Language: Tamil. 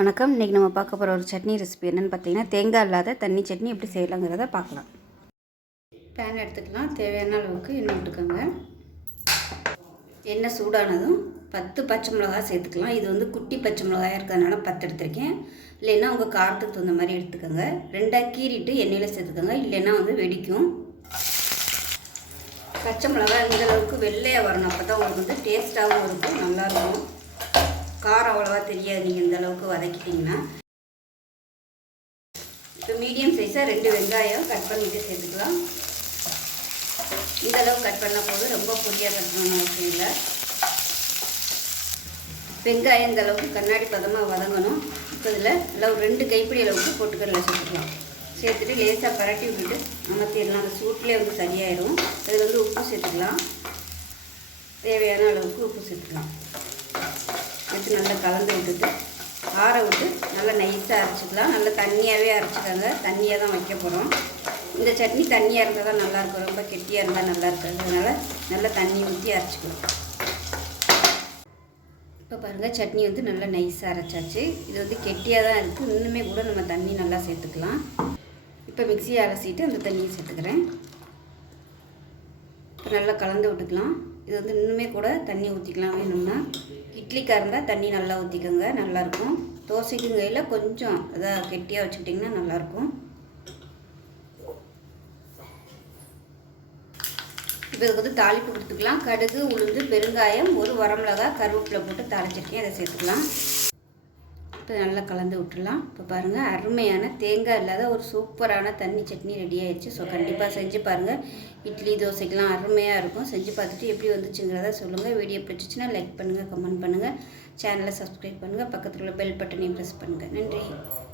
வணக்கம். இன்றைக்கி நம்ம பார்க்க போகிற ஒரு சட்னி ரெசிபி என்னென்னு பார்த்தீங்கன்னா, தேங்காய் இல்லாத தண்ணி சட்னி எப்படி செய்யலாங்கிறத பார்க்கலாம். பேன் எடுத்துக்கலாம். தேவையான அளவுக்கு எண்ணெய் விட்டுக்கோங்க. எண்ணெய் சூடானதும் 10 பச்சை மிளகாய் சேர்த்துக்கலாம். இது வந்து குட்டி பச்சை மிளகாயாக இருக்கிறதுனால 10 எடுத்துருக்கேன். இல்லைன்னா உங்கள் காரத்துக்கு தகுந்த மாதிரி எடுத்துக்கோங்க. 2 கீறிட்டு எண்ணெயில் சேர்த்துக்கோங்க, இல்லைன்னா வந்து வெடிக்கும். பச்சை மிளகாய் இந்த அளவுக்கு வெள்ளையாக வரணும், அப்போ தான் உங்களுக்கு வந்து டேஸ்ட்டாகவும் இருக்கும், நல்லாயிருக்கும். காரம் அவ்வளோவா தெரியாது நீங்கள் இந்த அளவுக்கு வதக்கிட்டிங்கன்னா. இப்போ மீடியம் சைஸாக 2 வெங்காயம் கட் பண்ணிவிட்டு சேர்த்துக்கலாம். இந்த அளவுக்கு கட் பண்ண போது ரொம்ப பொடியாக கட் பண்ண அவசியம் இல்லை. வெங்காயம் இந்த அளவுக்கு கண்ணாடி பதமாக வதங்கணும். இப்போ இதில் நல்லா ஒரு 2 கைப்பிடி அளவுக்கு பொட்டுக்கடலை சேர்த்துக்கலாம். சேர்த்துட்டு லேசாக பரட்டி விட்டுட்டு அமர்த்திடலாம். அந்த சூட்லேயே வந்து சரியாயிடும். அதில் வந்து உப்பு சேர்த்துக்கலாம். தேவையான அளவுக்கு உப்பு சேர்த்துக்கலாம். எடுத்து நல்லா கலந்து விட்டுட்டு ஆற விட்டு நல்லா நைஸாக அரைச்சிக்கலாம். நல்லா தண்ணியாகவே அரைச்சிக்கோங்க. தண்ணியாக தான் வைக்க போகிறோம். இந்த சட்னி தண்ணியாக இருந்தால் தான் நல்லாயிருக்கும், ரொம்ப கெட்டியாக இருந்தால் நல்லா இருக்காது. அதனால் நல்லா தண்ணி ஊற்றி அரைச்சிக்கலாம். இப்போ பாருங்கள், சட்னி வந்து நல்லா நைஸாக அரைச்சாச்சு. இது வந்து கெட்டியாக தான் இருக்குது. இன்னுமே கூட நம்ம தண்ணி நல்லா சேர்த்துக்கலாம். இப்போ மிக்சியை அலசிட்டு அந்த தண்ணியை சேர்த்துக்கிறேன். இப்போ நல்லா கலந்து விட்டுக்கலாம். இது வந்து இன்னுமே கூட தண்ணி ஊற்றிக்கலாம் வேணும்னா. இட்லிக்காக இருந்தால் தண்ணி நல்லா ஊற்றிக்கோங்க, நல்லாயிருக்கும். தோசைக்கும் கையில் கொஞ்சம் அதாக கெட்டியாக வச்சுக்கிட்டிங்கன்னா நல்லாயிருக்கும். இப்போ இதுக்கு வந்து தாளிப்பு கொடுத்துக்கலாம். கடுகு, உளுந்து, பெருங்காயம், 1 வரமிளகாய், கருவேப்பிலை போட்டு தாளிச்சிருக்கேன். அதை சேர்த்துக்கலாம். இப்போ நல்லா கலந்து விட்டுடலாம். இப்போ பாருங்கள், அருமையான தேங்காய் இல்லாத ஒரு சூப்பரான தண்ணி சட்னி ரெடி ஆயிடுச்சு. ஸோ கண்டிப்பாக செஞ்சு பாருங்கள். இட்லி தோசைக்கெலாம் அருமையாக இருக்கும். செஞ்சு பார்த்துட்டு எப்படி வந்துச்சுங்கிறத சொல்லுங்கள். வீடியோ பிடிச்சிச்சின்னா லைக் பண்ணுங்கள், கமெண்ட் பண்ணுங்கள், சேனலை சப்ஸ்கிரைப் பண்ணுங்கள், பக்கத்தில் உள்ள பெல் பட்டனையும் ப்ரெஸ் பண்ணுங்கள். நன்றி.